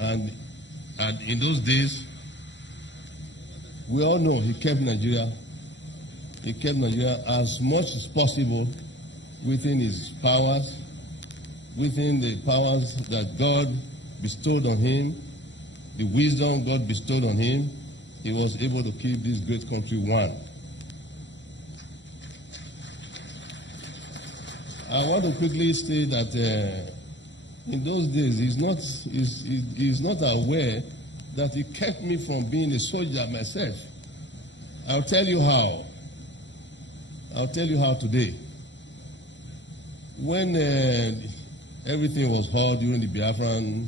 And in those days, we all know he kept Nigeria as much as possible within his powers, within the powers that God bestowed on him, the wisdom God bestowed on him. He was able to keep this great country one. I want to quickly say that in those days, he's not aware that he kept me from being a soldier myself. I'll tell you how. I'll tell you how today. When everything was hot during the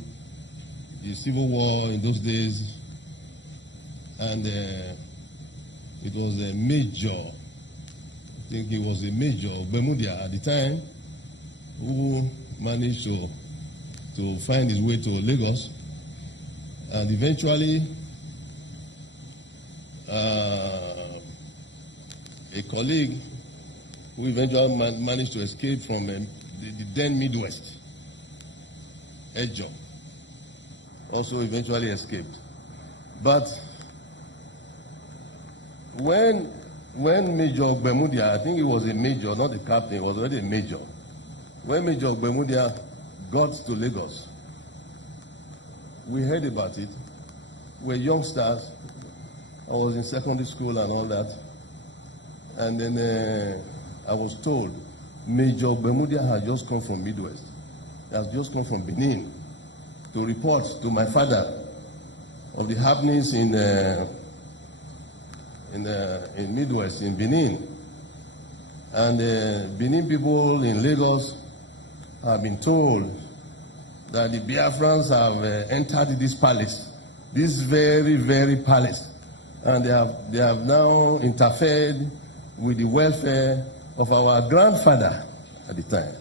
Civil War in those days, and it was a major, I think it was a major, Ogbemudia at the time, who managed to find his way to Lagos, and eventually a colleague who eventually managed to escape from the then Midwest, Ejo, also eventually escaped. But when Major Ogbemudia, I think he was a major, not a captain, he was already a major. When Major Ogbemudia got to Lagos, we heard about it. We were youngsters. I was in secondary school and all that. And then I was told Major Ogbemudia had just come from Midwest. He has just come from Benin to report to my father of the happenings in Midwest, in Benin. And Benin people in Lagos have been told that the Biafrans have entered this palace, this very, very palace, and they have now interfered with the welfare of our grandfather at the time.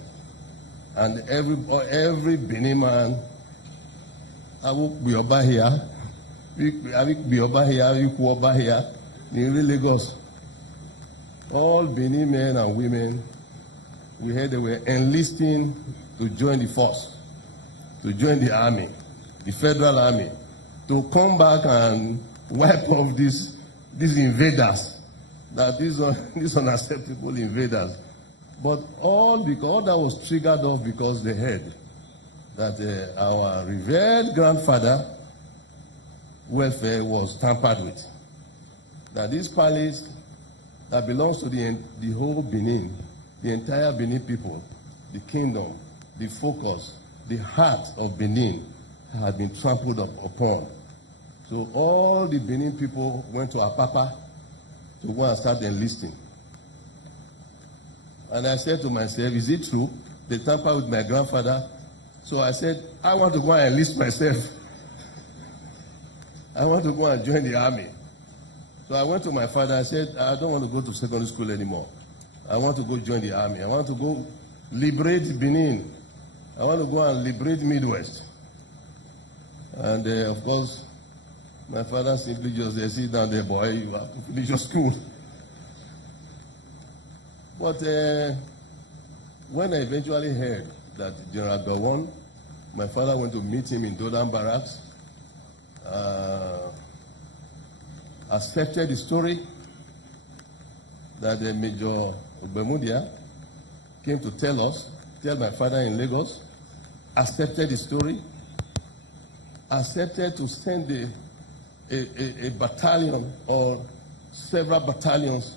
And every Benin man, I will be over here, in Lagos. All Benin men and women, we heard they were enlisting to join the force, to join the army, the federal army, to come back and wipe off these invaders, that these unacceptable invaders. But all that was triggered off because they heard that our revered grandfather welfare was tampered with. That this palace that belongs to the whole Benin, the entire Benin people, the kingdom, the focus, the heart of Benin had been trampled upon. So all the Benin people went to Apapa to go and start enlisting. And I said to myself, is it true? They tampered with my grandfather. So I said, I want to go and enlist myself. I want to go and join the army. So I went to my father. I said, I don't want to go to secondary school anymore. I want to go join the army. I want to go liberate Benin. I want to go and liberate Midwest. And of course, my father simply just said, sit down there, boy, you have to finish your school. But when I eventually heard that General Gowon, my father went to meet him in Dodan Barracks, accepted the story that Major Ogbemudia came to tell my father in Lagos, accepted the story, accepted to send a battalion or several battalions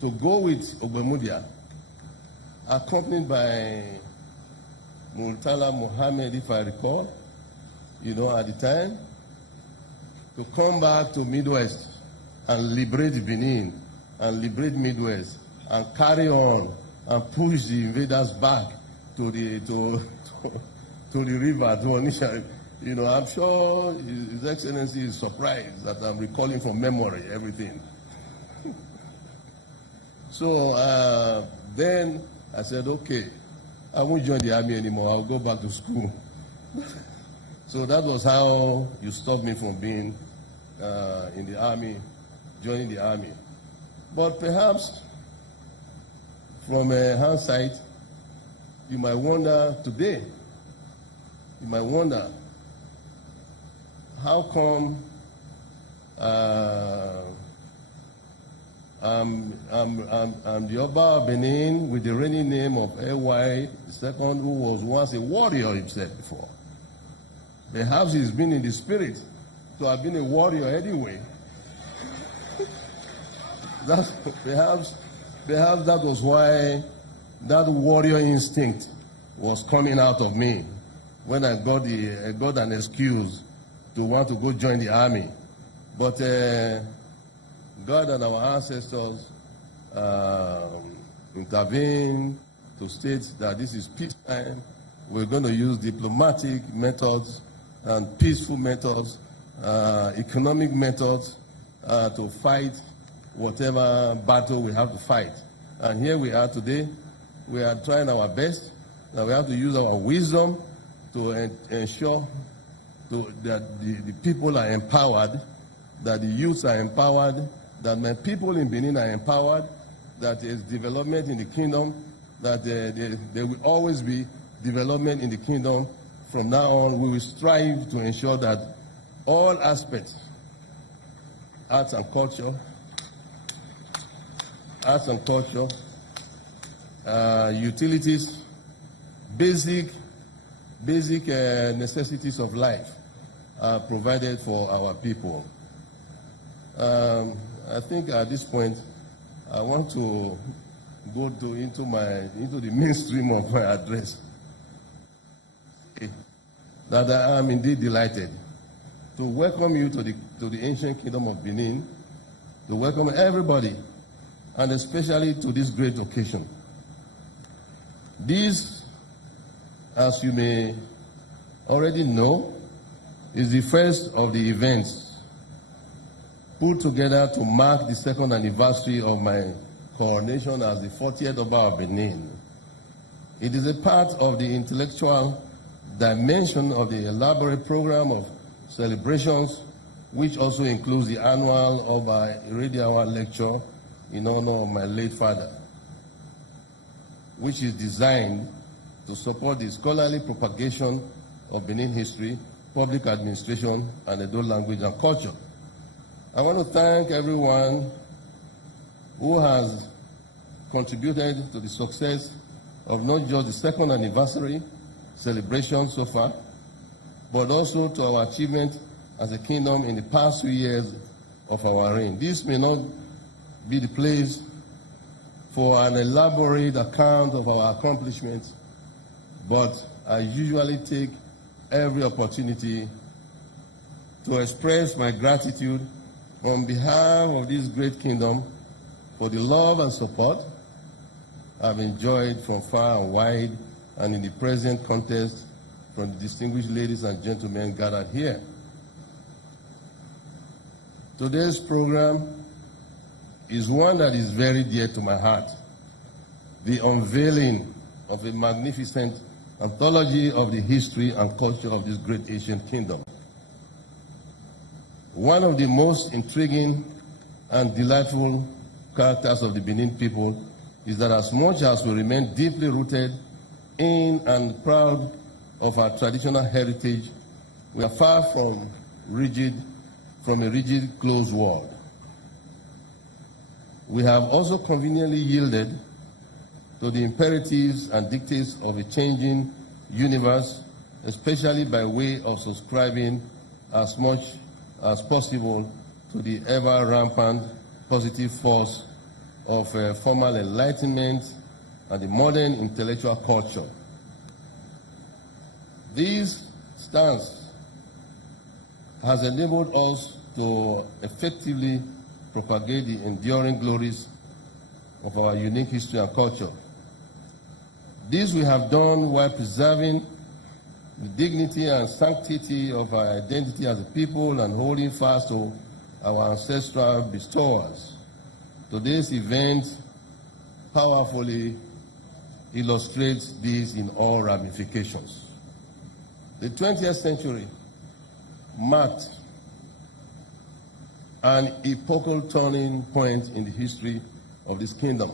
to go with Ogbemudia, accompanied by Murtala Mohammed, if I recall, at the time, to come back to Midwest and liberate Benin and liberate Midwest and carry on and push the invaders back to the river, to Onitsha. I'm sure His Excellency is surprised that I'm recalling from memory everything. So then I said, okay, I won't join the army anymore. I'll go back to school. So that was how you stopped me from being in the army, joining the army. But perhaps from hindsight, you might wonder today, how come I'm the Oba of Benin with the reigning name of A.Y. II, who was once a warrior himself before. Perhaps he's been in the spirit to have been a warrior anyway. Perhaps that was why that warrior instinct was coming out of me when I got an excuse to want to go join the army. But God and our ancestors intervened to state that this is peacetime. We're going to use diplomatic methods and peaceful methods, economic methods to fight whatever battle we have to fight. And here we are today. We are trying our best. Now we have to use our wisdom to ensure that the people are empowered, that the youths are empowered, that my people in Benin are empowered, that there is development in the kingdom, that there will always be development in the kingdom. From now on, we will strive to ensure that all aspects, arts and culture, utilities, basic necessities of life are provided for our people. I think at this point, I want to go into the mainstream of my address. That I am indeed delighted to welcome you to the ancient kingdom of Benin, to welcome everybody, and especially to this great occasion. This, as you may already know, is the first of the events put together to mark the second anniversary of my coronation as the 40th Oba of Benin. It is a part of the intellectual dimension of the elaborate program of celebrations, which also includes the annual Oba Iredi-Awa lecture in honor of my late father, which is designed to support the scholarly propagation of Benin history, public administration, and Edo language and culture. I want to thank everyone who has contributed to the success of not just the second anniversary celebration so far, but also to our achievement as a kingdom in the past few years of our reign. This may not be the place for an elaborate account of our accomplishments, but I usually take every opportunity to express my gratitude on behalf of this great kingdom for the love and support I've enjoyed from far and wide, and in the present context from the distinguished ladies and gentlemen gathered here. Today's program is one that is very dear to my heart: the unveiling of a magnificent anthology of the history and culture of this great ancient kingdom. One of the most intriguing and delightful characters of the Benin people is that as much as we remain deeply rooted in and proud of our traditional heritage, we are far from a rigid, closed world. We have also conveniently yielded to the imperatives and dictates of a changing universe, especially by way of subscribing as much as possible to the ever-rampant positive force of formal enlightenment and the modern intellectual culture. This stance has enabled us to effectively propagate the enduring glories of our unique history and culture. This we have done while preserving the dignity and sanctity of our identity as a people and holding fast to our ancestral bestowers. Today's event powerfully illustrates this in all ramifications. The 20th century marked an epochal turning point in the history of this kingdom.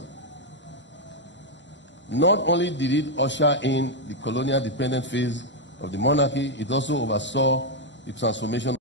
Not only did it usher in the colonial dependent phase of the monarchy, it also oversaw the transformation